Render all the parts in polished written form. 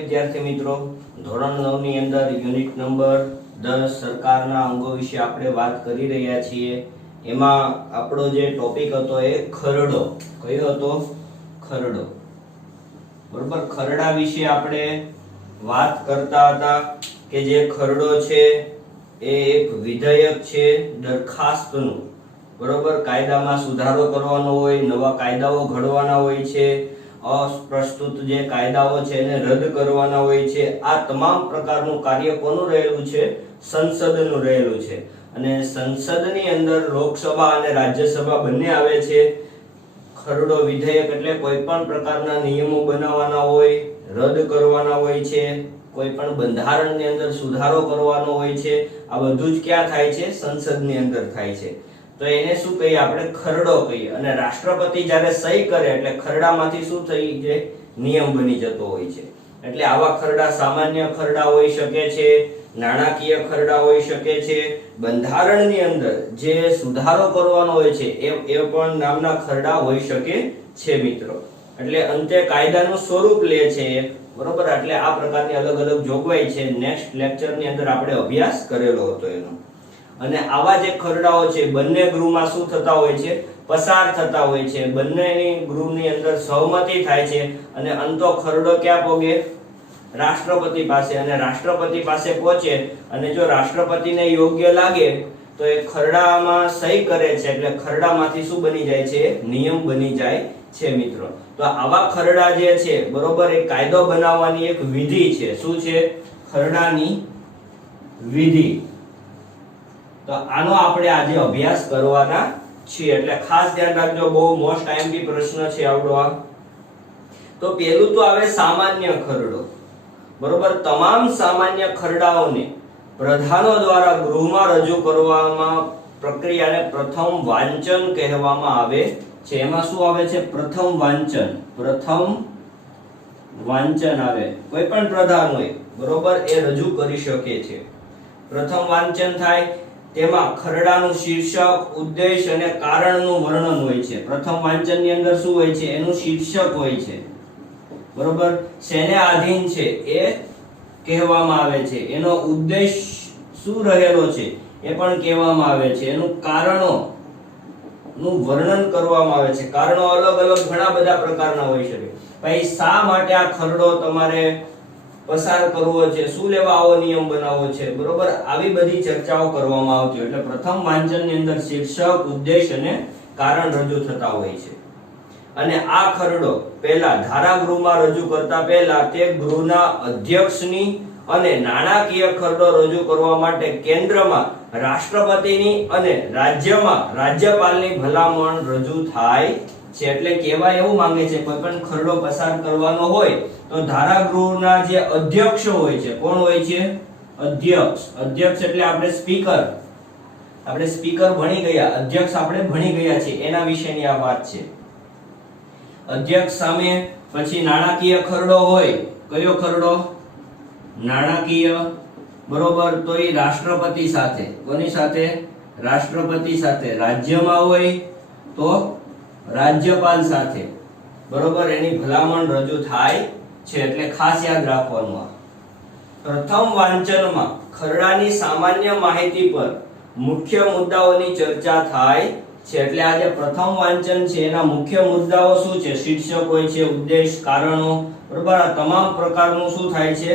વિદ્યાર્થી મિત્રો, ધોરણ 9 ની અંદર યુનિટ નંબર 10 સરકારના અંગો વિશે આપણે વાત કરી રહ્યા છીએ। એમાં આપણો જે ટોપિક હતો એ ખરડો કયો હતો? ખરડો। બરોબર, ખરડા વિશે આપણે વાત કરતા હતા કે જે ખરડો છે એ એક વિધેયક છે દરખાસ્તનું। બરોબર, કાયદામાં સુધારો કરવાનો હોય, નવા કાયદાઓ ઘડવાના હોય છે, અપ્રસ્તુત જે કાયદાઓ છે એને રદ કરવાના હોય છે। આ તમામ પ્રકારનું કાર્ય કોનું રહેલું છે? સંસદનું રહેલું છે। અને સંસદની અંદર લોકસભા અને રાજ્યસભા બંને આવે છે। ખરડો વિધેયક એટલે કોઈ પણ પ્રકારના નિયમો બનાવવાના હોય, રદ કરવાના હોય છે, કોઈ પણ બંધારણની અંદર સુધારો કરવાનો હોય છે। આ બધું જ ક્યાં થાય છે? સંસદની અંદર થાય છે। તો એને શું કહીએ આપણે? ખરડો કહીએ। અને રાષ્ટ્રપતિ જ્યારે સહી કરે એટલે ખરડામાંથી શું થઈ જાય? નિયમ બની જતો હોય છે। એટલે આવા ખરડા સામાન્ય ખરડા હોઈ શકે છે, નાણાકીય ખરડા હોઈ શકે છે, બંધારણની અંદર જે સુધારો કરવાનો હોય છે એ પણ નામના ખરડા હોઈ શકે છે મિત્રો। એટલે અંતે કાયદાનું સ્વરૂપ લે છે, બરોબર। એટલે આ પ્રકારની અલગ અલગ જોગવાઈ છે, નેક્સ્ટ લેક્ચરની અંદર આપણે અભ્યાસ કરેલો હતો એનો। અને આવા જે ખરડાઓ છે બંને ગૃહમાં શું થતા હોય છે? પસાર થતા હોય છે। બંનેની ગૃહની અંદર સહમતિ થાય છે અને અંતો ખરડો ક્યાં પોગે? રાષ્ટ્રપતિ પાસે। અને રાષ્ટ્રપતિ પાસે પહોંચે અને જો રાષ્ટ્રપતિને યોગ્ય લાગે તો એ ખરડામાં સહી કરે છે, એટલે ખરડામાંથી શું બની જાય છે? નિયમ બની જાય છે મિત્રો। તો આવા ખરડા જે છે, બરોબર, એ કાયદો બનાવવાની એક વિધિ છે। શું છે? ખરડાની વિધિ। તો આનો આપણે આજે અભ્યાસ કરવાના છીએ, એટલે ખાસ ધ્યાન રાખજો। બહુ મોસ્ટ આઈએમપી પ્રશ્ન છે આવડો આ। તો પહેલું તો આવે સામાન્ય ખરડો, બરોબર। તમામ સામાન્ય ખરડાઓને પ્રધાનો દ્વારા ગૃહમાં રજૂ કરવામાં પ્રક્રિયાને પ્રથમ વાંચન કહેવામાં આવે છે। એમાં શું આવે છે? પ્રથમ વાંચન। પ્રથમ વાંચન આવે, કોઈ પણ પ્રધાન હોય, બરોબર, એ રજૂ કરી શકે છે। પ્રથમ વાંચન થાય તેમાં ખરડાનું શીર્ષક, ઉદ્દેશ અને કારણનું વર્ણન હોય છે। પ્રથમ વાંચનની અંદર શું હોય છે? એનું શીર્ષક હોય છે, બરોબર, શેને આધીન છે એ કહેવામાં આવે છે, એનો ઉદ્દેશ શું રહેલો છે એ પણ કહેવામાં આવે છે, એનું કારણો નું વર્ણન કરવામાં આવે છે। કારણો અલગ અલગ ઘણા બધા પ્રકારના હોઈ શકે। ભાઈ શા માટે આ ખરડો તમારે પસાર કરવો છે, શું લેવા આવો નિયમ બનાવવો છે, બરોબર, આવી બધી ચર્ચાઓ કરવામાં આવતી હોય। એટલે પ્રથમ વાંચનની અંદર શીર્ષક, ઉદ્દેશ અને કારણ રજૂ થતા હોય છે। અને આ ખરડો પહેલા ધારાગૃહમાં રજૂ કરતા પહેલા તે ગૃહના અધ્યક્ષની અને નાણાકીય ખરડો રજૂ કરવા માટે કેન્દ્રમાં રાષ્ટ્રપતિની અને રાજ્યમાં રાજ્યપાલની ભલામણ રજૂ થાય છે। એટલે કહેવાય એવું માંગે છે, કોઈ પણ ખરડો પસાર કરવાનો હોય તો ધારાગૃહના જે અધ્યક્ષો હોય છે, કોણ હોય છે? અધ્યક્ષ। અધ્યક્ષ એટલે આપણે સ્પીકર ભણી ગયા, અધ્યક્ષ આપણે ભણી ગયા છે, એના વિશેની આ વાત છે। અધ્યક્ષ સામે પછી નાણાકીય ખરડો હોય, કયો ખરડો? નાણાકીય, બરોબર, તો એ રાષ્ટ્રપતિ સાથે, કોની સાથે? રાષ્ટ્રપતિ સાથે। રાજ્યમાં હોય તો રાજ્યપાલ સાથે, બરોબર, એની ભલામણ રજૂ થાય છે। એટલે ખાસ યાદ રાખવાનું આ પ્રથમ વાંચનમાં ખરડાની સામાન્ય માહિતી પર મુખ્ય મુદ્દાઓની ચર્ચા થાય છે। એટલે આ જે પ્રથમ વાંચન છે એના મુખ્ય મુદ્દાઓ શું છે? શીર્ષક હોય છે, ઉદ્દેશ, કારણો, બરોબર, આ તમામ પ્રકારનું શું થાય છે?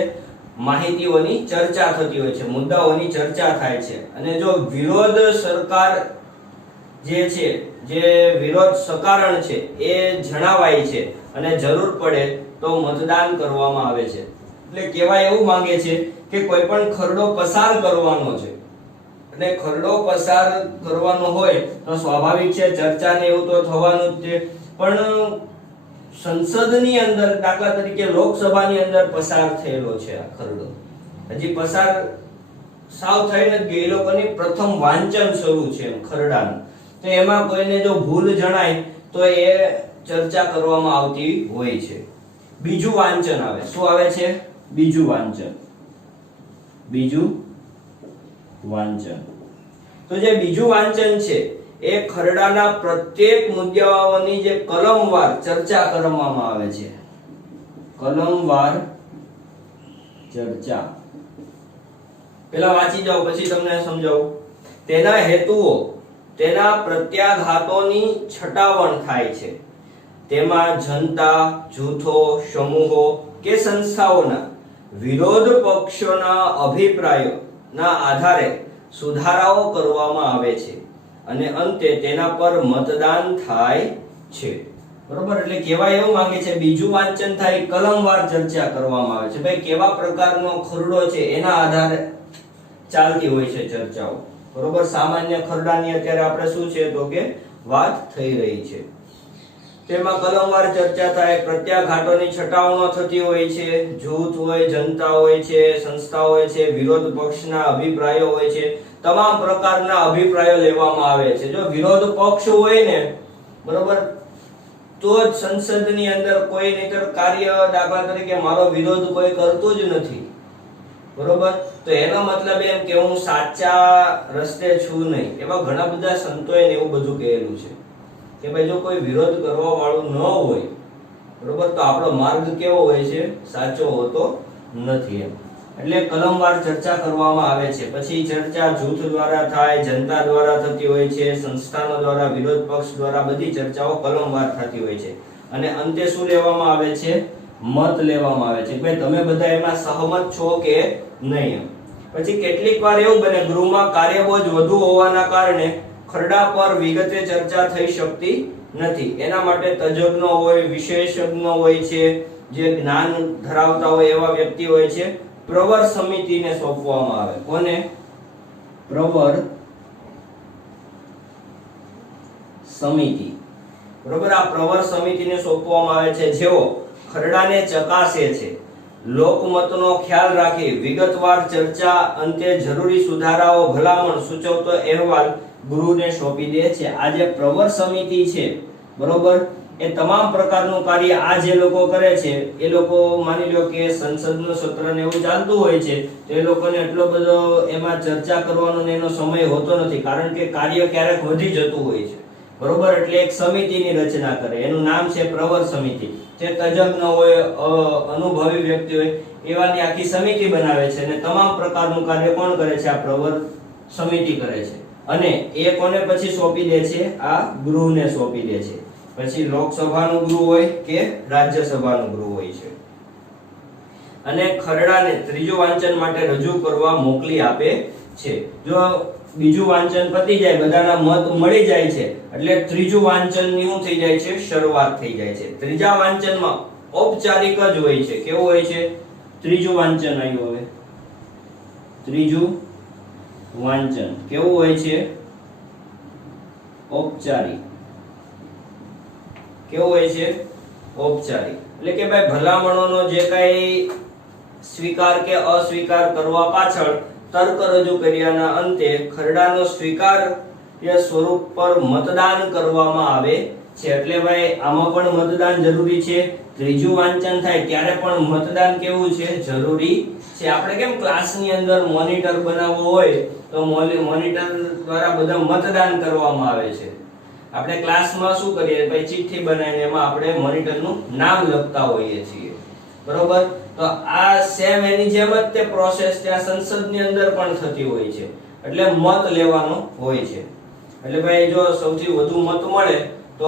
માહિતીઓની ચર્ચા થતી હોય છે, મુદ્દાઓની ચર્ચા થાય છે। અને જો વિરોધ સરકાર જે છે, જે વિરોધ સકારણ છે એ જણાવાય છે અને જરૂર પડે તો મતદાન કરવામાં આવે છે। એટલે કહેવાય એવું માંગે છે કે કોઈ પણ ખરડો પસાર કરવાનો છે અને ખરડો પસાર કરવાનો હોય તો સ્વાભાવિક છે ચર્ચા ને એવું તો થવાનું જ છે, પણ સંસદની અંદર, દાખલા તરીકે લોકસભાની અંદર પસાર થયેલો છે આ ખરડો, હજી પસાર સાવ થઈ નથી, એ લોકોની પ્રથમ વાંચન શરૂ છે ખરડાનું, તો એમાં કોઈને જો ભૂલ જણાય તો એ ચર્ચા કરવામાં આવતી હોય છે। બીજું વાંચન આવે, શું આવે છે? બીજું વાંચન। બીજું વાંચન, તો જે બીજું વાંચન છે એ ખરડાના પ્રત્યેક મુદ્દાઓની જે કલમવાર ચર્ચા કરવામાં આવે છે, કલમવાર ચર્ચા. પેલા વાંચી જાઓ પછી તમને સમજાવું. તેના હેતુઓ તેના પ્રત્યાઘાતોની છટાવણ થાય છે. તેમાં જનતા, જૂથો, સમૂહો કે સંસ્થાઓના વિરોધ પક્ષોના અભિપ્રાયોના આધારે સુધારાઓ કરવામાં આવે છે અને અંતે તેના પર મતદાન થાય છે. બરોબર, એટલે કેવા એવું માંગે છે બીજું વાંચન થાય, કલમવાર ચર્ચા કરવામાં આવે છે. ભાઈ કેવા પ્રકારનો ખરડો છે એના આધારે ચાલતી હોય છે ચર્ચાઓ. બરોબર, સામાન્ય ખરડાની અત્યારે આપણે શું છે તો કે વાત થઈ રહી છે. તેમાં કલમવાર ચર્ચા થાય, પ્રત્યાઘાતોની છટાવણો થતી હોય છે, જૂથ હોય, જનતા હોય છે, સંસ્થા હોય છે, વિરોધ પક્ષના અભિપ્રાયો હોય છે, તમામ પ્રકારના અભિપ્રાયો લેવામાં આવે છે. જો વિરોધ પક્ષ હોય ને, બરોબર, તો જ સંસદની અંદર કોઈ નહીતર કાર્ય, દાખલા તરીકે મારો વિરોધ કોઈ કરતું જ નથી, બરોબર, તો એનો મતલબ એમ કે હું સાચા રસ્તે છું નહીં. એવા ઘણા બધા સંતોએ એવું બધું કહેલું છે કે ભાઈ જો કોઈ વિરોધ કરવા વાળું ન હોય, બરોબર, તો આપણો માર્ગ કેવો હોય છે? સાચો હોતો નથી એમ. એટલે કલમવાર ચર્ચા કરવામાં આવે છે. પછી ચર્ચા જૂથ દ્વારા થાય, જનતા દ્વારા થતી હોય છે, સંસ્થાનો દ્વારા, વિરોધ પક્ષ દ્વારા, બધી ચર્ચાઓ કલમવાર થતી હોય છે. અને અંતે શું લેવામાં આવે છે? મત લેવામાં આવે છે. ભાઈ તમે બધા એમાં સહમત છો કે નહીં. પછી કેટલીક વાર એવું બને ગૃહમાં કાર્યબોજ વધુ હોવાના કારણે ખરડા પર વિગતે ચર્ચા થઈ શકતી નથી. એના માટે તજજ્ઞો હોય, વિશેષજ્ઞો હોય છે, જે જ્ઞાન ધરાવતા હોય એવા વ્યક્તિ હોય છે, પ્રવર સમિતિને સોંપવામાં આવે. કોને? પ્રવર સમિતિ. બરોબર, આ પ્રવર સમિતિને સોંપવામાં આવે છે, જેઓ ખરડાને ચકાસે છે, લોકમતનો ખ્યાલ રાખી વિગતવાર ચર્ચા, અંતે જરૂરી સુધારાઓ, ભલામણ સૂચવતો અહેવાલ ગૃહને સોંપી દે છે. આ જે પ્રવર સમિતિ છે, બરોબર, એ તમામ પ્રકારનું કાર્ય આ જે લોકો કરે છે, એ લોકો માની લો કે સંસદનું સત્ર ને એવું ચાલતું હોય છે, તો એ લોકોને એટલો બધો એમાં ચર્ચા કરવાનો ને એનો સમય હોતો નથી, કારણ કે કાર્ય ક્યારેક વધી જતું હોય છે. બરોબર, એટલે એક સમિતિની રચના કરે, એનું નામ છે પ્રવર સમિતિ. જે તજજ્ઞ હોય, અનુભવી વ્યક્તિ હોય, એવાની આખી સમિતિ બનાવે છે અને તમામ પ્રકારનું કાર્ય કોણ કરે છે? આ પ્રવર સમિતિ કરે છે. અને એ કોને પછી સોંપી દે છે? આ ગૃહને સોંપી દે છે. પછી લોકસભાનું ગૃહ હોય કે રાજ્યસભાનું ગૃહ હોય છે. અને ખરડાને ત્રીજું વાંચન માટે રજૂ કરવા મોકલી આપે છે. જો બીજું વાંચન પતી જાય, બધાના મત મળી જાય છે, એટલે ત્રીજું વાંચનની શું થઈ જાય છે? શરૂઆત થઈ જાય છે. ત્રીજા વાંચનમાં ઔપચારિક જ હોય છે. કેવું હોય છે? ત્રીજું વાંચન આવ્યું. હવે ત્રીજું વાંચન કેવું હોય છે? ઔપચારિક. કેવું હોય છે? ઔપચારિક. એટલે કે ભાઈ ભલામણોનો જે કઈ સ્વીકાર કે અસ્વીકાર કરવા પાછળ તર્ક રજૂ કર્યાના અંતે ખરડાનો સ્વીકાર્ય સ્વરૂપ પર મતદાન કરવામાં આવે છે. એટલે ભાઈ આમાં પણ મતદાન જરૂરી છે. ત્રીજું વાંચન થાય ત્યારે પણ મતદાન કેવું છે? જરૂરી છે. આપણે કેમ ક્લાસની અંદર મોનિટર બનાવવો હોય તો મોનિટર દ્વારા બધા મતદાન કરવામાં આવે છે. આપણે ક્લાસમાં શું કરીએ? ભાઈ ચિઠ્ઠી બનાવીને એમાં આપણે મોનિટરનું નામ લખતા હોઈએ છીએ, બરોબર. તો આ સેમ એની જેમ જ તે પ્રોસેસ ત્યાં સંસદની અંદર પણ થતી હોય છે. એટલે મત લેવાનો હોય છે. એટલે ભાઈ જો સૌથી વધુ મત મળે તો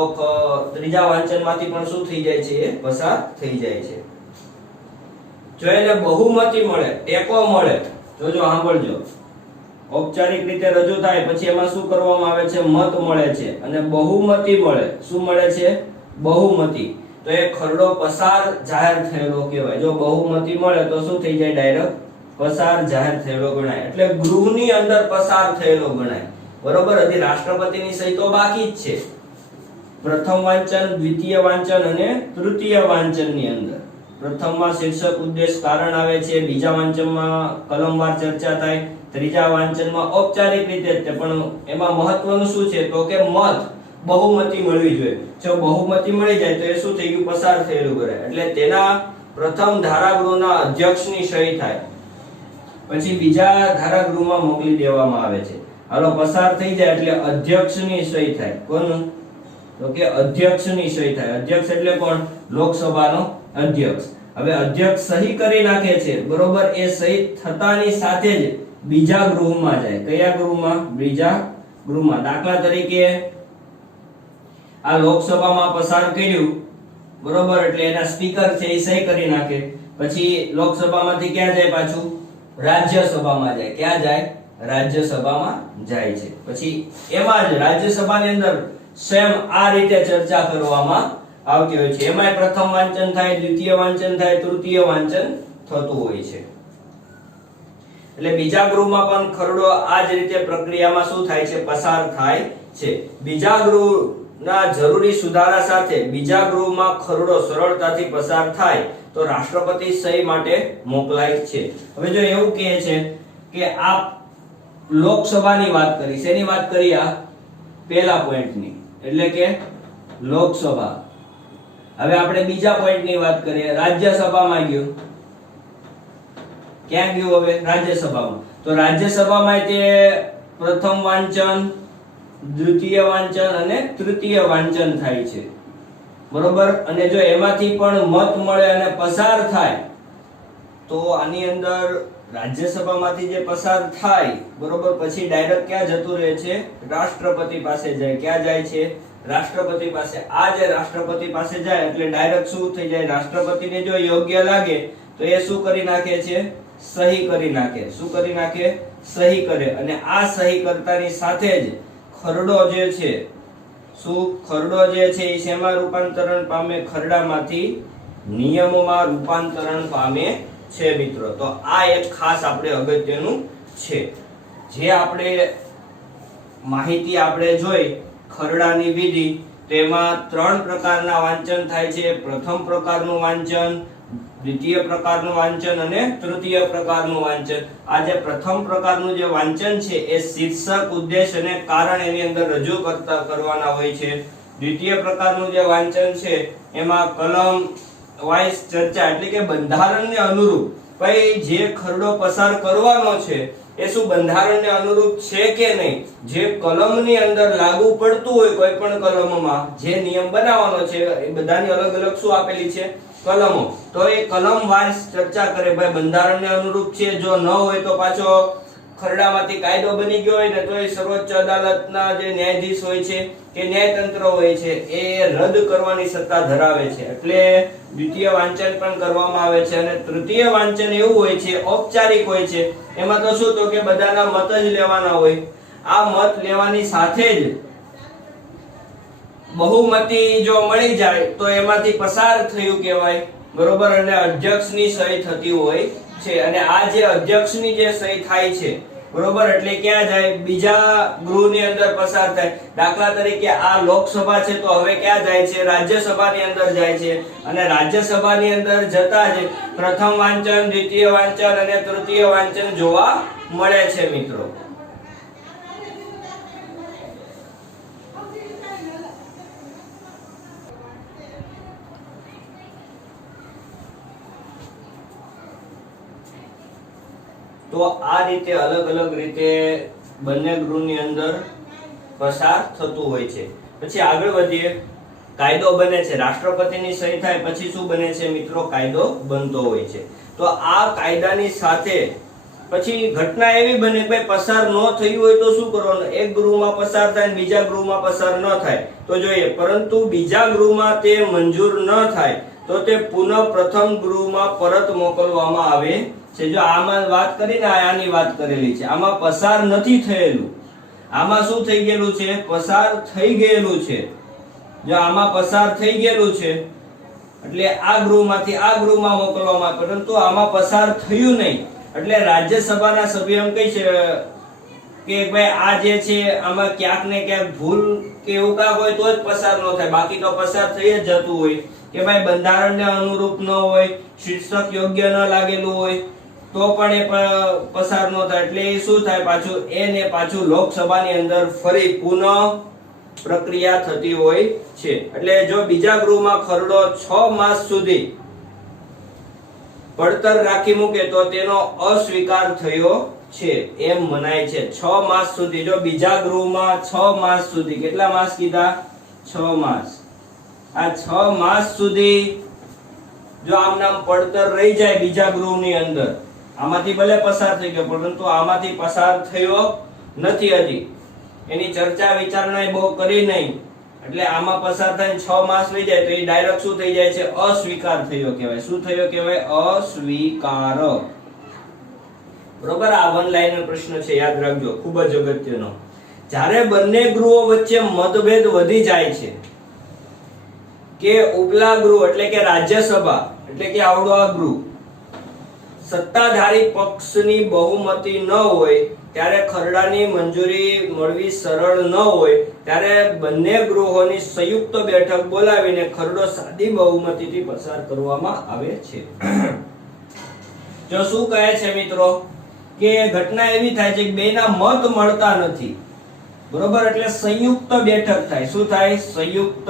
ત્રીજા વાંચનમાંથી પણ શું થઈ જાય છે? એ પસાર થઈ જાય છે. જો એને બહુમતી મળે, ટેકો મળે, જોજો સાંભળજો, ઔપચારિક રીતે રજૂ થાય પછી એમાં શું કરવામાં આવે છે? મત મળે છે. અને બહુમતી મળે. શું મળે છે? બહુમતી. તો એ ખરડો પસાર જાહેર થયેલો કહેવાય. જો બહુમતી મળે તો શું થઈ જાય? ડાયરેક્ટ પસાર જાહેર થયેલો ગણાય. એટલે ગૃહની અંદર પસાર થયેલો ગણાય. બરોબર. હજી રાષ્ટ્રપતિની સહી તો બાકી જ છે. પ્રથમ વાંચન, દ્વિતીય વાંચન અને તૃતીય વાંચનની અંદર પ્રથમમાં શીર્ષક, ઉદ્દેશ, કારણ આવે છે. બીજા વાંચનમાં કલમવાર ચર્ચા થાય. ત્રીજા વાંચનમાં ઔપચારિક રીતે જ, પણ એમાં મહત્વનું શું છે તો કે મત બહુમતી મળવી જોઈએ. જો બહુમતી મળી જાય તો એ શું થઈ ગયું? પસાર થયેલું ગણાય. એટલે તેના પ્રથમ ધારાગૃહના અધ્યક્ષની સહી થાય, પછી બીજા ધારાગૃહમાં મોકલી દેવામાં આવે છે. હાલો, પસાર થઈ જાય એટલે અધ્યક્ષની સહી થાય. કોનું? તો કે અધ્યક્ષની સહી થાય. અધ્યક્ષ એટલે કોણ? લોકસભાનો અધ્યક્ષ. હવે અધ્યક્ષ સહી કરી નાખે છે, બરોબર, એ સહી થતાની સાથે જ બીજા ગૃહમાં જાય. કયા ગૃહમાં? બીજા ગૃહમાં. દાખલા તરીકે આ લોકસભામાં પસાર કર્યું, બરોબર, એટલે એના સ્પીકર છે એ સહી કરી નાખે. પછી લોકસભામાંથી ક્યાં જાય? પાછું રાજ્યસભામાં જાય. ક્યાં જાય? રાજ્યસભામાં જાય છે. પછી એમાં જ રાજ્યસભાની અંદર સેમ આ રીતે ચર્ચા કરવામાં આવતી હોય છે. એમાં પ્રથમ વાંચન થાય, દ્વિતીય વાંચન થાય, તૃતીય વાંચન થતું હોય છે. એટલે બીજા ગૃહમાં પણ ખરડો આ જ રીતે પ્રક્રિયામાં શું થાય છે? પસાર થાય છે. બીજા ગૃહના જરૂરી સુધારા સાથે બીજા ગૃહમાં ખરડો સરળતાથી પસાર થાય તો રાષ્ટ્રપતિ સહી માટે મોકલાય છે. હવે જો એવું કહે છે કે આ લોકસભાની વાત કરી, શેની વાત કરી? આ પહેલા પોઈન્ટની, એટલે કે લોકસભા. હવે આપણે બીજા પોઈન્ટની વાત કરીએ. રાજ્યસભામાં ગયું. ક્યાં ગયું? હવે રાજ્યસભામાં. તો રાજ્યસભામાં તે પ્રથમ વાંચન, દ્વિતીય વાંચન અને તૃતીય વાંચન થાય છે, બરોબર. અને જો એમાંથી પણ મત મળે અને પસાર થાય તો આની અંદર રાજ્યસભામાંથી જે પસાર થાય, બરોબર, પછી ડાયરેક્ટ ક્યાં જતું રહે છે? રાષ્ટ્રપતિ પાસે જાય. ક્યાં જાય છે? રાષ્ટ્રપતિ પાસે. આ જે રાષ્ટ્રપતિ પાસે જાય એટલે ડાયરેક્ટ શું થઈ જાય? રાષ્ટ્રપતિને જો યોગ્ય લાગે તો એ શું કરી નાખે છે? સહી કરી નાખે. શું કરી નાખે? સહી કરે. અને આ સહી કરતાની સાથે જ ખરડો જે છે, શું ખરડો જે છે એ શેમાં રૂપાંતરણ પામે? ખરડામાંથી નિયમોમાં રૂપાંતરણ પામે છે મિત્રો. તો આ એક ખાસ આપણે અગત્યનું છે. જે આપણે માહિતી આપણે જોઈ ખરડાની વિધિ, તેમાં 3 પ્રકારના વાંચન થાય છે. પ્રથમ પ્રકારનું વાંચન, દ્વિતીય પ્રકારનું વાંચન અને તૃતીય પ્રકારનું વાંચન. આ જે પ્રથમ પ્રકારનું જે વાંચન છે એ શીર્ષક, ઉદ્દેશ અને કારણ એની અંદર રજૂ કરવાના હોય છે. દ્વિતીય પ્રકારનું જે વાંચન છે એમાં કલમ વાઇઝ ચર્ચા, એટલે કે બંધારણને અનુરૂપ ભાઈ જે ખરડો પસાર કરવાનો છે એ શું બંધારણને અનુરૂપ છે કે નહીં, જે કલમની અંદર લાગુ પડતું હોય, કોઈ પણ કલમમાં જે નિયમ બનાવવાનો છે એ બધાની અલગ અલગ શું આપેલી છે? કલમો. તો એ કલમ વાઇઝ ચર્ચા કરે, ભાઈ બંધારણને અનુરૂપ છે. જો ન હોય તો પાછો ખરડામાંથી કાયદો બની ગયો હોય ને તો એ સર્વોચ્ચ અદાલતના જે ન્યાયાધીશ હોય છે કે ન્યાયતંત્ર હોય છે એ રદ કરવાની સત્તા ધરાવે છે. એટલે દ્વિતીય વાંચન પણ કરવામાં આવે છે. અને તૃતીય વાંચન એવું હોય છે, ઔપચારિક હોય છે. એમાં તો શું, તો કે બધાના મત જ લેવાના હોય. આ મત લેવાની સાથે જ બહુમતી જો મળી જાય તો એમાંથી પસાર થયું કહેવાય, બરોબર. અને અધ્યક્ષની સહી થતી હોય છે. અને આ જે અધ્યક્ષની જે સહી થાય છે, બરોબર, એટલે ક્યાં જાય? બીજા ગૃહની અંદર પસાર થાય. દાખલા તરીકે આ લોકસભા છે તો હવે ક્યાં જાય છે? રાજ્યસભાની અંદર જાય છે. અને રાજ્યસભાની અંદર જતા જ પ્રથમ વાંચન, દ્વિતીય વાંચન અને તૃતીય વાંચન જોવા મળે છે મિત્રો. તો આ રીતે અલગ અલગ રીતે બંને ગૃહની અંદર પસાર થતું હોય છે. પછી આગળ વધીએ. કાયદો બને છે, રાષ્ટ્રપતિની સહી થાય પછી શું બને છે મિત્રો? કાયદો બનતો હોય છે. તો આ કાયદાની સાથે પછી ઘટના એવી બને કે ભાઈ પસાર ન થયું હોય તો શું કરવાનું? એક ગૃહમાં પસાર થાય ને બીજા ગૃહમાં પસાર ન થાય તો જોઈએ, પરંતુ બીજા ગૃહમાં તે મંજૂર ન થાય તો તે પુનઃ પ્રથમ ગૃહમાં પરત મોકલવામાં આવે છે. જો આમાં વાત કરીને આની વાત કરેલી છે, આમાં પસાર નથી થયેલું, આમાં શું થઈ ગયેલું છે? પસાર થઈ ગયેલું છે. જો આમાં પસાર થઈ ગયેલું છે એટલે આ ગૃહમાંથી આ ગૃહમાં મોકલવામાં, પરંતુ આમાં પસાર થયું નહીં એટલે રાજ્યસભાના સભ્યો એમ કહે છે કે ભાઈ આ જે છે આમાં ક્યાંક ને ક્યાંક ભૂલ કે એવું કાંક હોય તો જ પસાર ન થાય, બાકી તો પસાર થઈ જ જતું હોય. કે ભાઈ બંધારણને અનુરૂપ ન હોય, શીર્ષક યોગ્ય ન લાગેલું હોય તો પણ એ પસાર ન થાય. એટલે એ શું થાય? પાછું એને પાછું લોકસભાની અંદર ફરી પુનઃ પ્રક્રિયા થતી હોય છે. એટલે જો બીજા ગૃહમાં ખરડો 6 માસ સુધી પડતર રાખી મૂકે તો તેનો અસ્વીકાર થયો છે એમ મનાય છે. 6 માસ સુધી. જો બીજા ગૃહમાં 6 માસ સુધી, કેટલા માસ કીધા? 6 માસ. આ 6 માસ સુધી જો આમ નામ પડતર રહી જાય બીજા ગૃહની અંદર, આમાંથી ભલે પસાર થઈ ગયો પરંતુ આમાંથી પસાર થયો નથી હજી, એની ચર્ચા વિચારણા બહુ કરી નહીં, એટલે આમાં પસાર થઈને 6 માસ થઈ જાય તો એ ડાયરેક્ટ શું થઈ જાય છે? અસ્વીકાર થયો કહેવાય. શું થયો કહેવાય? અસ્વીકાર. બરોબર, આ વન લાઈનર પ્રશ્ન છે, યાદ રાખજો, ખૂબ જ અગત્યનો. જ્યારે બંને ગૃહો વચ્ચે મતભેદ વધી જાય છે કે ઉપલા ગૃહ એટલે કે રાજ્યસભા એટલે કે આવડો આ ગૃહ સત્તાધારી પક્ષની બહુમતી ન હોય, ત્યારે ખરડાની મંજૂરી મળવી સરળ ન હોય, ત્યારે બંને ગૃહોની સંયુક્ત બેઠક બોલાવીને ખરડો સાદી બહુમતીથી પસાર કરવામાં આવે છે. જો શું કહે છે મિત્રો કે ઘટના એવી થાય છે કે બેના મત મળતા નથી, બરોબર, એટલે સંયુક્ત બેઠક થાય. શું થાય? સંયુક્ત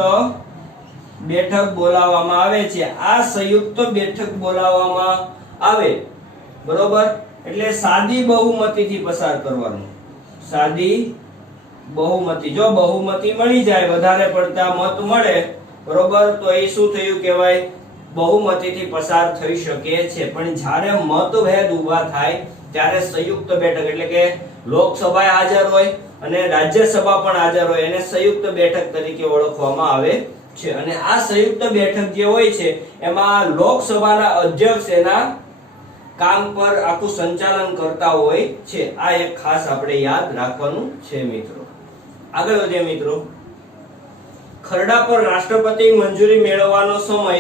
બેઠક બોલાવવામાં આવે છે. આ સંયુક્ત બેઠક બોલાવવામાં આવે, બરોબર, એટલે સાદી બહુમતીથી પસાર કરવાનું. સાદી બહુમતી. જો બહુમતી મળી જાય, વધારે પડતા મત મળે, બરોબર, તો એ શું થયું કહેવાય? બહુમતીથી પસાર થઈ શકે છે. પણ જ્યારે મતભેદ ઊભા થાય ત્યારે સંયુક્ત બેઠક એટલે કે લોકસભા હાજર હોય અને રાજ્યસભા પણ હાજર હોય, એને સંયુક્ત બેઠક તરીકે ઓળખવામાં આવે છે. અને આ સંયુક્ત બેઠક જે હોય છે એમાં લોકસભાના અધ્યક્ષ એના કામ પર આખું સંચાલન કરતા હોય છે. આ એક ખાસ આપણે યાદ રાખવાનું છે મિત્રો. આગળ વધીએ મિત્રો. ખરડા પર રાષ્ટ્રપતિ મંજૂરી મેળવવાનો સમય,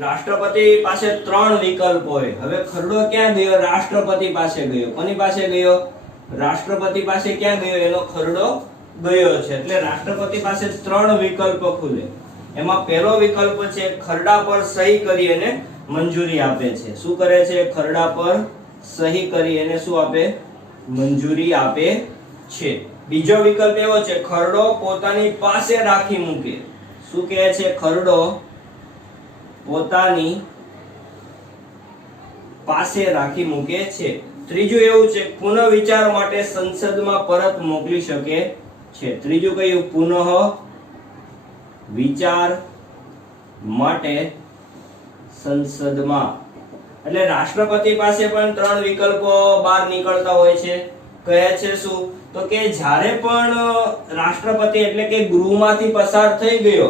રાષ્ટ્રપતિ પાસે 3 વિકલ્પ હોય. હવે ખરડો ક્યાં ગયો? રાષ્ટ્રપતિ પાસે ગયો. કોની પાસે ગયો? રાષ્ટ્રપતિ પાસે. ક્યાં ગયો? એનો ખરડો ગયો છે. એટલે રાષ્ટ્રપતિ પાસે 3 વિકલ્પ ખુલે. એમાં પહેલો વિકલ્પ છે ખરડા પર સહી કરી અને મંજૂરી આપે છે. શું કરે છે? ખરડા પર સહી કરી અને શું આપે? મંજૂરી આપે છે. બીજો વિકલ્પ એવો છે ખરડો પોતાની પાસે રાખી મૂકે. શું કહે છે? ખરડો પોતાની પાસે રાખી મૂકે છે. ત્રીજું એવું છે પુનઃ વિચાર માટે સંસદમાં પરત મોકલી શકે છે. ત્રીજું કયું? પુનઃ વિચાર માટે સંસદમાં. એટલે રાષ્ટ્રપતિ પાસે પણ 3 વિકલ્પો બહાર નીકળતા હોય છે. કહે છે શું? તો કે જ્યારે પણ રાષ્ટ્રપતિ એટલે કે ગૃહમાંથી પસાર થઈ ગયો,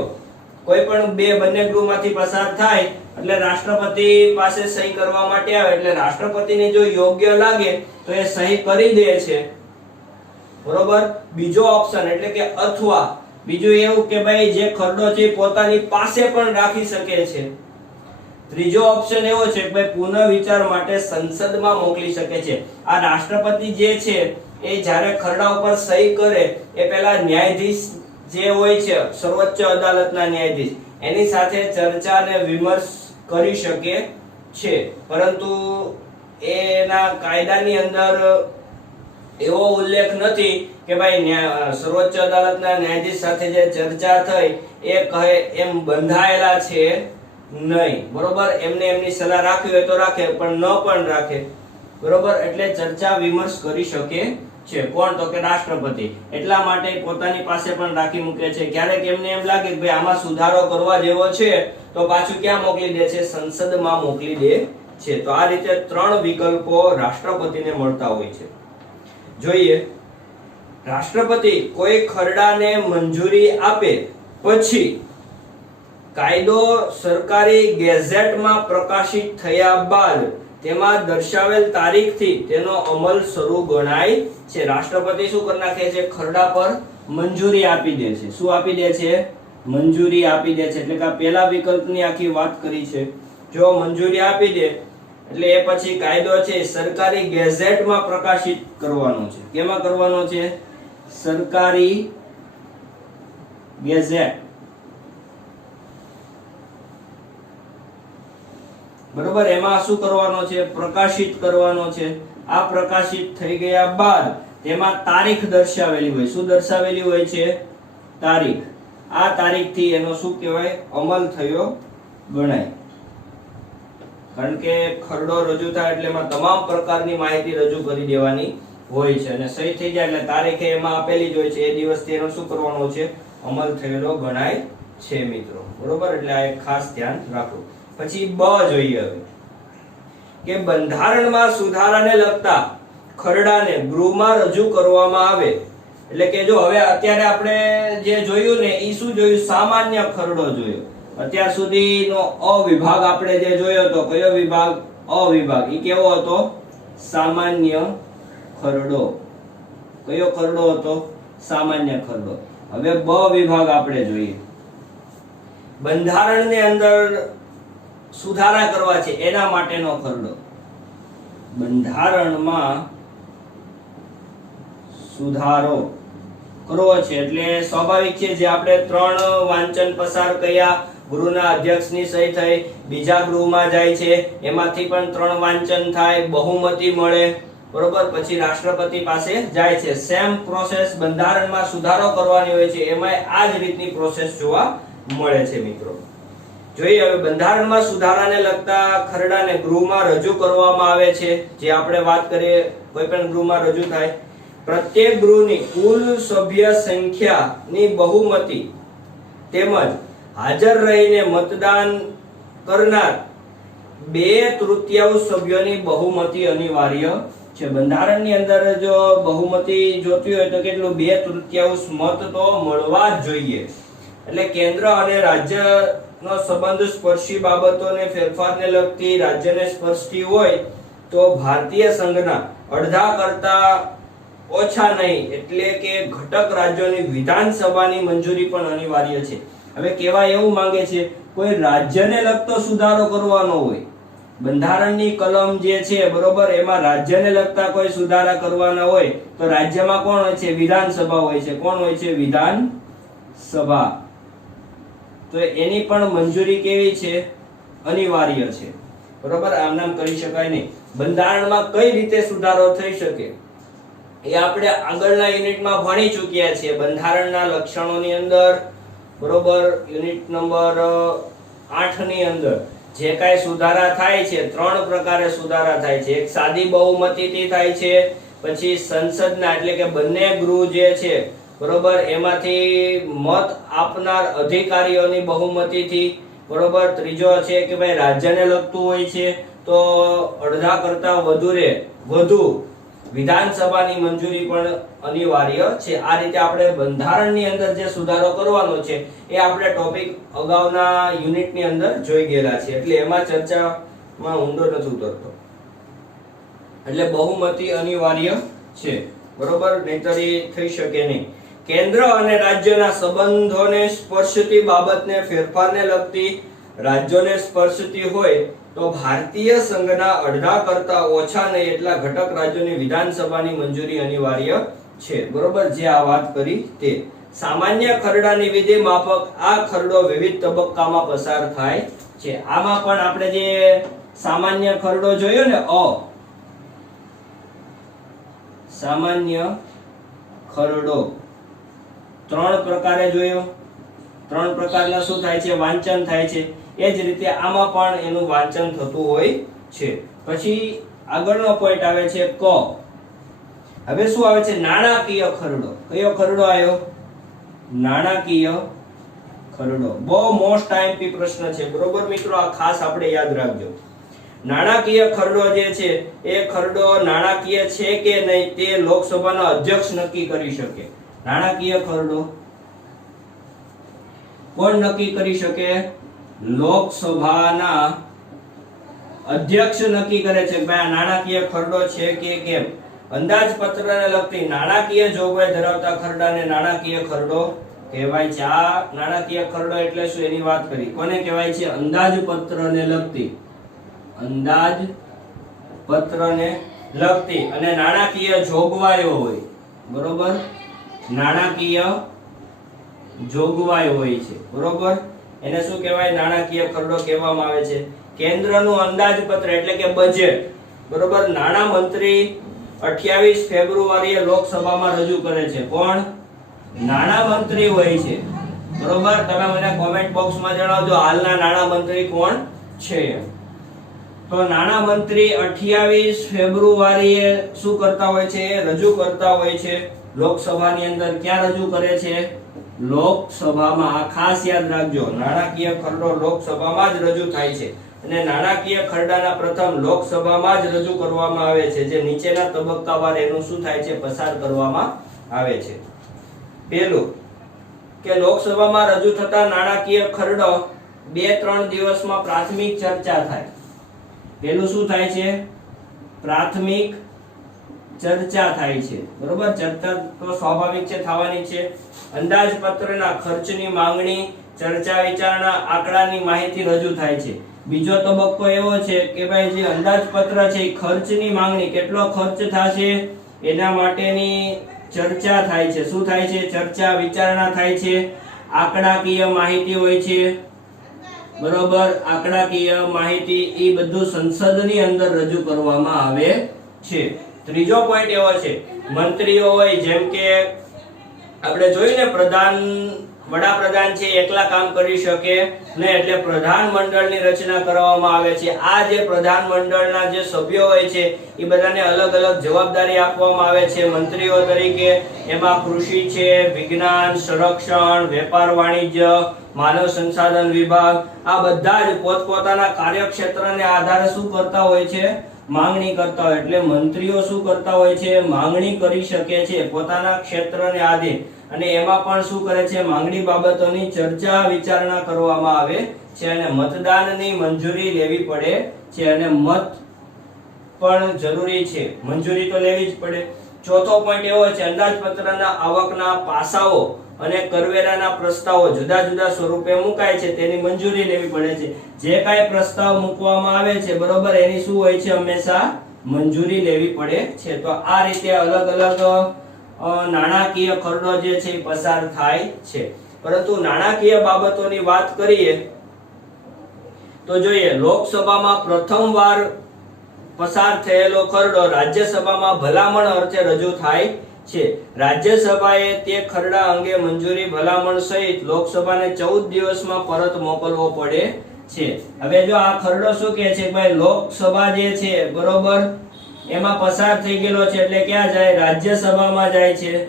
કોઈ પણ બંને ગૃહમાંથી પસાર થાય એટલે રાષ્ટ્રપતિ પાસે સહી કરવા માટે આવે, એટલે રાષ્ટ્રપતિને જો યોગ્ય લાગે તો એ સહી કરી દે છે, બરોબર. બીજો ઓપ્શન એટલે કે અથવા બીજું એવું કે ભાઈ જે ખરડો છે પોતાની પાસે પણ રાખી શકે છે. ત્રીજો ઓપ્શન એવો છે કે ભાઈ પુનઃ વિચાર માટે સંસદમાં મોકલી શકે છે. આ રાષ્ટ્રપતિ જે છે એ જ્યારે ખરડા ઉપર સહી કરે એ પહેલા ન્યાયાધીશ જે હોય છે, સર્વોચ્ચ અદાલતના ન્યાયાધીશ, એની સાથે ચર્ચા અને વિમર્શ કરી શકે છે. પરંતુ એના કાયદાની અંદર એવો ઉલ્લેખ નથી કે ભાઈ સર્વોચ્ચ અદાલતના ન્યાયાધીશ સાથે જે ચર્ચા થઈ એ કહે એમ બંધાયેલા છે નહીં, બરોબર. એમને એમની સલાહ રાખવી હોય તો રાખે, પણ ન પણ રાખે, બરોબર. એટલે ચર્ચા વિમર્શ કરી શકે છે. કોણ? તો કે રાષ્ટ્રપતિ. એટલા માટે પોતાની પાસે પણ રાખી મૂકે છે. ક્યારેક એમને એમ લાગે કે ભાઈ આમાં સુધારો કરવા જેવો છે તો પાછું ક્યાં મોકલી દે છે? સંસદમાં મોકલી દે છે. તો આ રીતે 3 વિકલ્પો રાષ્ટ્રપતિને મળતા હોય છે. જોઈએ, રાષ્ટ્રપતિ કોઈ ખરડાને મંજૂરી આપે પછી કાયદો સરકારી ગેઝેટમાં પ્રકાશિત થયા બાદ તેમાં દર્શાવેલ તારીખથી તેનો અમલ શરૂ ગણાય છે. રાષ્ટ્રપતિ શું કરી નાખે છે? ખરડા પર મંજૂરી આપી દે છે. શું આપી દે છે? મંજૂરી આપી દે છે. એટલે કે પહેલા વિકલ્પની આખી વાત કરી છે. જો મંજૂરી આપી દે એટલે એ પછી કાયદો છે સરકારી ગેઝેટમાં પ્રકાશિત કરવાનો છે. કેમાં કરવાનો છે? સરકારી ગેઝેટ, બરોબર. એમાં શું કરવાનો છે? પ્રકાશિત કરવાનો છે. આ પ્રકાશિત થઈ ગયા બાદ તેમાં તારીખ દર્શાવેલી હોય. શું દર્શાવેલી હોય છે? તારીખ. આ તારીખથી એનો શું કહેવાય? અમલ થયો ગણાય. કારણ કે ખરડો રજૂ થાય એટલે એમાં તમામ પ્રકારની માહિતી રજૂ કરી દેવાની હોય છે અને સહી થઈ જાય એટલે તારીખે એમાં આપેલી જ હોય છે. એ દિવસથી એનો શું કરવાનો છે? અમલ થયેલો ગણાય છે મિત્રો, બરોબર. એટલે આ એક ખાસ ધ્યાન રાખો. પછી બ જોઈએ હવે કે બંધારણમાં સુધારાને લગતા ખરડાને ગૃહમાં રજૂ કરવામાં આવે. એટલે કે જો હવે અત્યારે આપણે જે જોયું ને એ શું જોયું? સામાન્ય ખરડો જોયો. અત્યાર સુધીનો અ વિભાગ આપણે જે જોયો હતો, કયો વિભાગ? અ વિભાગ. એ કેવો હતો? સામાન્ય ખરડો. કયો ખરડો હતો? સામાન્ય ખરડો. હવે બ વિભાગ આપણે જોઈએ. બંધારણની અંદર સુધારા કરવા છે એના માટેનો ખરડો. બંધારણમાં સુધારો કરવો છે એટલે સ્વાભાવિક છે, જે આપણે 3 વાંચન પસાર કર્યા, ગૃહના અધ્યક્ષની સહી થઈ, બીજા ગૃહમાં જાય છે, એમાંથી પણ 3 વાંચન થાય, બહુમતી મળે, બરોબર, પછી રાષ્ટ્રપતિ પાસે જાય છે. સેમ પ્રોસેસ બંધારણમાં સુધારો કરવાની હોય છે, એમાં આ જ રીતની પ્રોસેસ જોવા મળે છે મિત્રો. જોઈએ હવે બંધારણમાં સુધારાને લગતા ખરડાને ગૃહમાં રજૂ કરવામાં આવે છે. જે આપણે વાત કરીએ કોઈ પણ ગૃહમાં રજૂ થાય, પ્રત્યેક ગૃહની કુલ સભ્ય સંખ્યાની બહુમતી તેમજ હાજર રહીને મતદાન કરનાર 2/3 સભ્યોની બહુમતી અનિવાર્ય છે. બંધારણની અંદર જો બહુમતી જોતી હોય તો કેટલું? 2/3 મત તો મળવા જ જોઈએ. એટલે કેન્દ્ર અને રાજ્યનો સંબંધ સ્પર્શી બાબતોને ફેરફારને લગતી રાજ્યને સ્પર્શતી હોય તો ભારતીય સંઘના અડધા કરતા ઓછા નહીં એટલે કે ઘટક રાજ્યોની વિધાનસભાની મંજૂરી પણ અનિવાર્ય છે. હવે કેવા એવું માંગે છે, કોઈ રાજ્યને લગતો સુધારો કરવાનો હોય, બંધારણની કલમ જે છે બરોબર, એમાં રાજ્યને લગતા કોઈ સુધારા કરવાના હોય તો રાજ્યમાં કોણ હોય છે? વિધાનસભા હોય છે. કોણ હોય છે? વિધાનસભા. તો એની પણ મંજૂરી કેવી છે? અનિવાર્ય છે. બરોબર, આમ નામ કરી શકાય નહીં. બંધારણમાં કઈ રીતે સુધારો થઈ શકે એ આપણે આગળના યુનિટમાં ભણી ચૂક્યા છીએ. બંધારણના લક્ષણોની અંદર બરોબર, યુનિટ નંબર 8 ની અંદર જે કાંઈ સુધારા થાય છે, 3 પ્રકારે સુધારા થાય છે. એક સાદી બહુમતીથી થાય છે, પછી સંસદના એટલે કે બંને ગૃહ જે છે બરોબર, એમાંથી મત આપનાર અધિકારીઓની બહુમતીથી, બરોબર. ત્રીજો છે કે ભાઈ રાજ્યને લગતું હોય છે તો અડધા કરતા વધુ વિધાનસભાની મંજૂરી પણ અનિવાર્ય છે. આ રીતે આપણે બંધારણની અંદર જે સુધારો કરવાનો છે એ આપણે ટોપિક અગાઉના યુનિટની અંદર જોઈ ગયેલા છે, એટલે એમાં ચર્ચામાં ઊંડો નથી ઉતરતો. એટલે બહુમતી અનિવાર્ય છે, બરોબર, નહીતર થઈ શકે નહીં. કેન્દ્ર અને રાજ્યના સંબંધોને સ્પર્શતી બાબતને ફેરફારને લગતી રાજ્યોને સ્પર્શતી હોય તો ભારતીય સંઘના અડધા કરતા ઓછા નહીં એટલા ઘટક રાજ્યોની વિધાનસભાની મંજૂરી અનિવાર્ય છે. બરોબર, જે આ વાત કરી તે. સામાન્ય ખરડાની વિધિ માફક આ ખરડો વિવિધ તબક્કામાં પસાર થાય છે. આમાં પણ આપણે જે સામાન્ય ખરડો જોયો ને, સામાન્ય ખરડો 3 પ્રકારે જોયો. 3 પ્રકારના શું થાય છે? વાંચન થાય છે. એ જ રીતે આમાં પણ એનું વાંચન થતું હોય છે. પછી આગળનો પોઈન્ટ આવે છે ક. હવે શું આવે છે? નાણાકીય ખરડો. કયો ખરડો આવ્યો? નાણાકીય ખરડો. બહુ મોસ્ટ આઈએમપી પ્રશ્ન છે, બરોબર મિત્રો, આ ખાસ આપણે યાદ રાખજો. નાણાકીય ખરડો જે છે એ ખરડો નાણાકીય છે કે નહીં તે લોકસભાના અધ્યક્ષ નક્કી કરી શકે. નાણાકીય ખરડો કોણ નક્કી કરી શકે? લોકસભાના અધ્યક્ષ નક્કી કરે છે કે ભાઈ આ નાણાકીય ખરડો છે કે કેમ. અંદાજપત્રને લગતી નાણાકીય જોગવાઈ ધરાવતા ખરડાને નાણાકીય ખરડો કહેવાય છે. આ નાણાકીય ખરડો એટલે શું એની વાત કરી. કોને કહેવાય છે? અંદાજપત્રને લગતી, અંદાજપત્રને લગતી અને નાણાકીય જોગવાઈઓ હોય, બરોબર, નાણાકીય જોગવાઈ હોય છે, બરોબર, એને શું કહેવાય? નાણાકીય ખરડો કહેવામાં આવે છે. કેન્દ્રનું અંદાજપત્ર એટલે કે બજેટ, બરોબર, નાણાં મંત્રી 28 ફેબ્રુઆરીએ લોકસભામાં રજૂ કરે છે. કોણ? નાણાં મંત્રી હોય છે, બરોબર. તમે મને કોમેન્ટ બોક્સમાં જણાવજો હાલના નાણાં મંત્રી કોણ છે. તો નાણાં મંત્રી 28 ફેબ્રુઆરીએ શું કરતા હોય છે? રજૂ કરતા હોય છે લોકસભાની અંદર. ક્યાં રજૂ કરે છે? લોકસભામાં. આ ખાસ યાદ રાખજો, નાણાકીય ખરડો લોકસભામાં જ રજૂ થાય છે. અને નાણાકીય ખરડાના પ્રથમ લોકસભામાં જ રજૂ કરવામાં આવે છે, જે નીચેના તબક્કાવાર એનું શું થાય છે, પસાર કરવામાં આવે છે. પહેલું કે લોકસભામાં રજૂ થતા નાણાકીય ખરડો 2-3 દિવસમાં પ્રાથમિક ચર્ચા થાય. પહેલું શું થાય છે, પ્રાથમિક ચર્ચા થાય છે. બરોબર, ચર્ચા તો સ્વાભાવિક છે, થવાની છે. અંદાજપત્રના ખર્ચની માંગણી, ચર્ચા વિચારણા, આંકડાની માહિતી રજૂ થાય છે. બીજો તબક્કો એવો છે કે ભાઈ જે અંદાજપત્ર છે એ ખર્ચની માંગણી, કેટલો ખર્ચ થશે એના માટેની ચર્ચા થાય છે. શું થાય છે, ચર્ચા વિચારણા થાય છે. આંકડાકીય માહિતી હોય છે. બરોબર, આંકડાકીય માહિતી એ બધું સંસદની અંદર રજૂ કરવામાં આવે છે. ત્રીજો પોઈન્ટ એવો છે, મંત્રીઓ હોય, જેમ કે આપણે જોયું ને વડાપ્રધાન છે એકલા કામ કરી શકે ને, એટલે પ્રધાનમંડળની રચના કરવામાં આવે છે. આ જે પ્રધાનમંડળના જે સભ્યો હોય છે એ બધાને અલગ અલગ જવાબદારી આપવામાં આવે છે મંત્રીઓ તરીકે. એમાં કૃષિ છે, વિજ્ઞાન, સંરક્ષણ, વેપાર વાણિજ્ય, માનવ સંસાધન વિભાગ, આ બધા જ પોતપોતાના કાર્યક્ષેત્રને આધારે શું કરતા હોય છે, માંગણી કરતા હોય. એટલે મંત્રીઓ શું કરતા હોય છે, માંગણી કરી શકે છે પોતાના ક્ષેત્રને આધીન, અને એમાં પણ શું કરે છે, માંગણી બાબતોની ચર્ચા વિચારણા કરવામાં આવે છે અને મતદાનની મંજૂરી લેવી પડે છે, અને મત પણ જરૂરી છે, મંજૂરી તો લેવી જ પડે. ચોથો પોઈન્ટ એવો છે, અંદાજપત્રના આવકના પાસાઓ અને કરવેરાના પ્રસ્તાવો જુદા જુદા સ્વરૂપે મુકાય છે, તેની મંજૂરી લેવી પડે છે. જે કાંઈ પ્રસ્તાવ મૂકવામાં આવે છે, બરોબર, એની શું હોય છે, હંમેશા મંજૂરી લેવી પડે છે. તો આ રીતે અલગ અલગ નાણાકીય ખરડો જે છે એ પસાર થાય છે. પરંતુ નાણાકીય બાબતોની વાત કરીએ તો જોઈએ, લોકસભામાં પ્રથમવાર પસાર થયેલો ખરડો રાજ્યસભામાં ભલામણ અર્થે રજૂ થાય છે. રાજ્યસભાએ તે ખરડા અંગે મંજૂરી, ભલામણ સહિત લોકસભાને 14 દિવસમાં પરત મોકલવો પડે છે. હવે જો આ ખરડો શું કહે છે, ભાઈ લોકસભા જે છે, બરોબર, એમાં પસાર થઈ ગયેલો છે એટલે ક્યાં જાય, રાજ્યસભામાં જાય છે.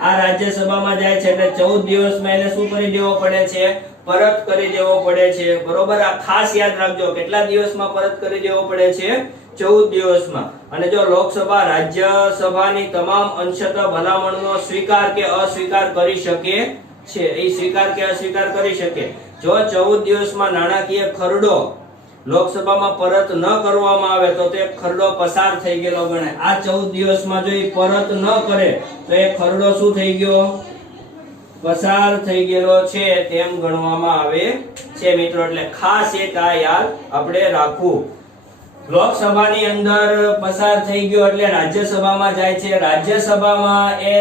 આ રાજ્યસભામાં જાય છે એટલે 14 દિવસમાં એને શું કરી દેવો પડે છે, પરત કરી દેવો પડે છે. બરોબર, આ ખાસ યાદ રાખજો, કેટલા દિવસમાં પરત કરી દેવો પડે છે, 14 દિવસમાં. અને જો લોકસભા રાજ્યસભાની તમામ અંશતઃ ભલામણનો સ્વીકાર કે અસ્વીકાર કરી શકે છે, એ સ્વીકાર કે અસ્વીકાર કરી શકે. જો 14 દિવસમાં નાણાકીય ખરડો લોકસભામાં પરત ન કરવામાં આવે તો તે ખરડો પસાર થઈ ગયેલો ગણાય. આ 14 દિવસમાં જો એ પરત ન કરે તો એ ખરડો શું થઈ ગયો, પસાર થઈ ગયેલો છે તેમ ગણવામાં આવે છે મિત્રો. એટલે ખાસ એક આ યાદ આપણે રાખવું. લોકસભાની અંદર પસાર થઈ ગયો એટલે રાજ્યસભામાં જાય છે. રાજ્યસભામાં એ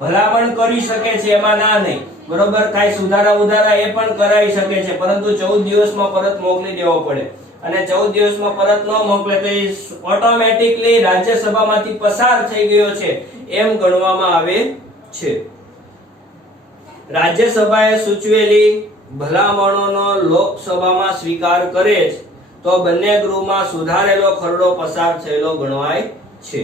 ભલામણ કરી શકે છે, એમાં ના નહીં, બરોબર, કાઈ સુધારા એ પણ કરાવી શકે છે, પરંતુ 14 દિવસમાં પરત મોકલી દેવો પડે. અને 14 દિવસમાં પરત ન મોકલે તો એ ઓટોમેટિકલી રાજ્યસભામાંથી પસાર થઈ ગયો છે એમ ગણવામાં આવે છે. રાજ્યસભાએ સૂચવેલી ભલામણોનો લોકસભામાં સ્વીકાર કરે છે તો બંને ગૃહમાં સુધારેલો ખરડો પસાર થયેલો ગણવાય છે.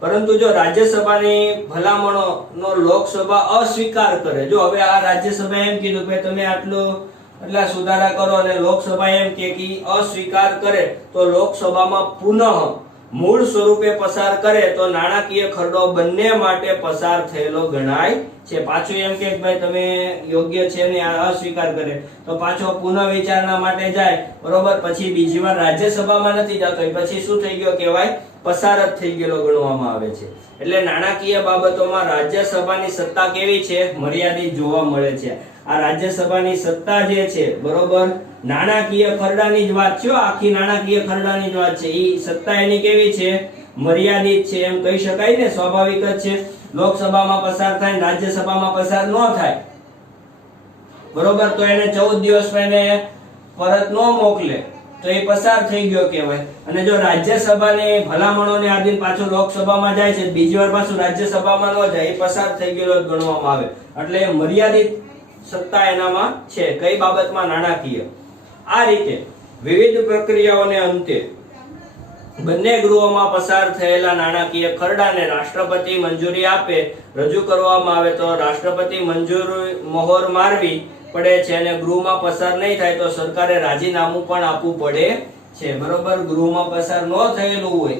પરંતુ જો રાજ્યસભાની ભલામણોનો લોકસભા અસ્વીકાર કરે, જો હવે આ રાજ્યસભા એમ કીધું કે તમે આટલા સુધારા કરો અને લોકસભા એમ કે અસ્વીકાર કરે તો લોકસભામાં પુનઃ મૂળ સ્વરૂપે પસાર કરે તો નાણાકીય ખરડો બંને માટે પસાર થયેલો ગણાય છે. પાછું એમ કે ભાઈ તમે યોગ્ય છે ને અસ્વીકાર કરે તો પાછો પુનઃ વિચારણા માટે જાય, બરોબર, પછી બીજી વાર રાજ્યસભામાં નથી જતો, પછી શું થઈ ગયો કહેવાય, પસાર જ થઈ ગયેલો ગણવામાં આવે છે. એટલે નાણાકીય બાબતોમાં રાજ્યસભાની સત્તા કેવી છે, મર્યાદિત જોવા મળે છે. આ રાજ્યસભાની સત્તા જે છે, બરોબર, નાણાકીય ખરડાની જ વાત છે, આખી નાણાકીય ખરડાની જ વાત છે, ઈ સત્તા એની કેવી છે, મર્યાદિત છે એમ કહી શકાય ને. સ્વાભાવિક જ છે, લોકસભામાં પસાર થાય, રાજ્યસભામાં પસાર ન થાય, બરોબર, તો એને 14 દિવસમાં એને પરત ન મોકલે તો એ પસાર થઈ ગયો કહેવાય. અને જો રાજ્યસભાની ભલામણોને આધીન પાછો લોકસભામાં જાય છે, બીજી વાર પાછું રાજ્યસભામાં ન જાય, એ પસાર થઈ ગયેલો ગણવામાં આવે. એટલે મર્યાદિત સત્તા એનામાં છે. કઈ બાબતમાં, નાણાકીય. આ રીતે વિવિધ પ્રક્રિયાઓને અંતે બંને ગૃહોમાં પસાર થયેલા નાણાકીય ખરડાને રાષ્ટ્રપતિ મંજૂરી આપે, રજૂ કરવામાં આવે તો રાષ્ટ્રપતિ મંજૂરી મહોર મારવી પડે છે અને ગૃહમાં પસાર નહીં થાય તો સરકારે રાજીનામું પણ આપવું પડે છે, બરોબર. ગૃહમાં પસાર ન થયેલું હોય,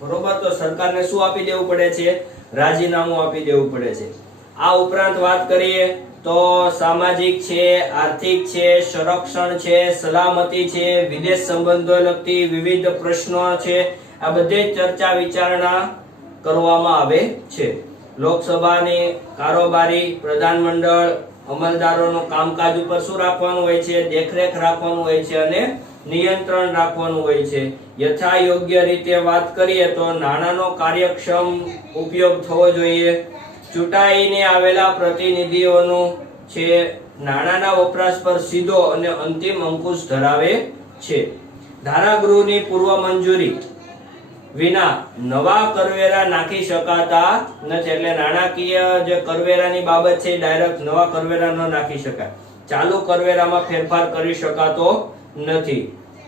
બરોબર, તો સરકારને શું આપી દેવું પડે છે? રાજીનામું આપી દેવું પડે છે. આ ઉપરાંત વાત કરીએ તો સામાજિક છે, આર્થિક છે, સંરક્ષણ છે, સલામતી છે, વિદેશ સંબંધો લગતી વિવિધ પ્રશ્નો છે, આ બધે ચર્ચા વિચારણા કરવામાં આવે છે. લોકસભાની કારોબારી, પ્રધાનમંડળ, અમલદારોનું કામકાજ ઉપર શું રાખવાનું હોય છે? દેખરેખ રાખવાનું હોય છે અને નિયંત્રણ રાખવાનું હોય છે. યથા યોગ્ય રીતે વાત કરીએ તો નાણાંનો કાર્યક્ષમ ઉપયોગ થવો જોઈએ. ચૂંટાઈને આવેલા પ્રતિનિધિઓનું છે નાણાંના વપરાશ પર સીધો અને અંતિમ અંકુશ ધરાવે છે. ધારાગૃહની પૂર્વ મંજૂરી વિના નવા કરવેરા નાખી શકાતા નથી, એટલે નાણાકીય જે કરવેરાની બાબત છે ડાયરેક્ટ નવા કરવેરા ન નાખી શકાય. ચાલુ કરવેરામાં ફેરફાર કરી શકાતો નથી.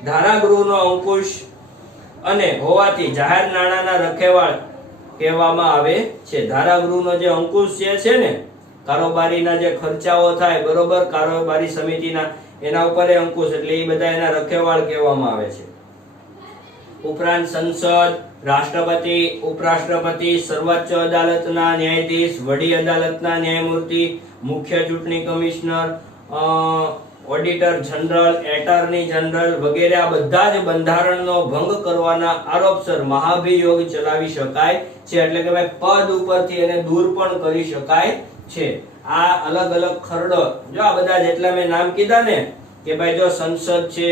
ધારાગૃહનો અંકુશ અને હોવાથી જાહેર નાણાંના રખેવાળ કહેવામાં આવે છે. ધારાગૃહનો જે અંકુશ છે ને, કારોબારીના જે ખર્ચાઓ થાય, બરોબર, કારોબારી સમિતિના, એના ઉપર અંકુશ, એટલે એ બધા એના રખેવાળ કહેવામાં આવે છે. ઉપરાંત સંસદ, રાષ્ટ્રપતિ, ઉપરાષ્ટ્રપતિ, સર્વોચ્ચ અદાલતના ન્યાયાધીશ, વડી અદાલતના ન્યાયમૂર્તિ, મુખ્ય ચૂંટણી commissioner, auditor general, attorney general વગેરે આ બધા જ બંધારણનો ભંગ કરવાના આરોપસર મહાભિયોગ ચલાવી શકાય છે, એટલે કે ભાઈ પદ ઉપરથી એને દૂર પણ કરી શકાય છે. આ અલગ અલગ ખરડો, જો આ બધા જેટલા મેં નામ કીધા ને, કે ભાઈ જો સંસદ છે,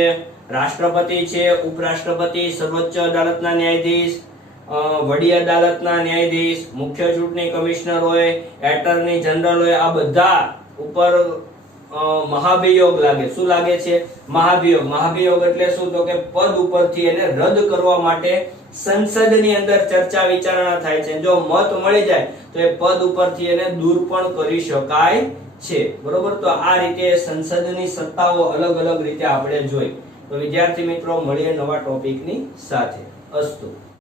રાષ્ટ્રપતિ છે, ઉપરાષ્ટ્રપતિ, સર્વોચ્ચ અદાલતના ન્યાયાધીશ, વડી અદાલતના ન્યાયાધીશ, મુખ્ય ચૂંટણી કમિશનર હોય, એટર્ની જનરલ હોય, આ બધા ઉપર મહાભિયોગ લાગે. શું લાગે છે? મહાભિયોગ. મહાભિયોગ એટલે શું? તો કે પદ ઉપરથી એને રદ કરવા માટે સંસદની અંદર ચર્ચા વિચારણા થાય છે. જો મત મળી જાય તો એ પદ ઉપરથી એને દૂર પણ કરી શકાય છે, બરોબર. તો આ રીતે સંસદની સત્તાઓ અલગ અલગ રીતે આપણે જોઈ. તો વિદ્યાર્થી મિત્રો, મળીએ નવા ટોપિકની સાથે. અસ્તુ.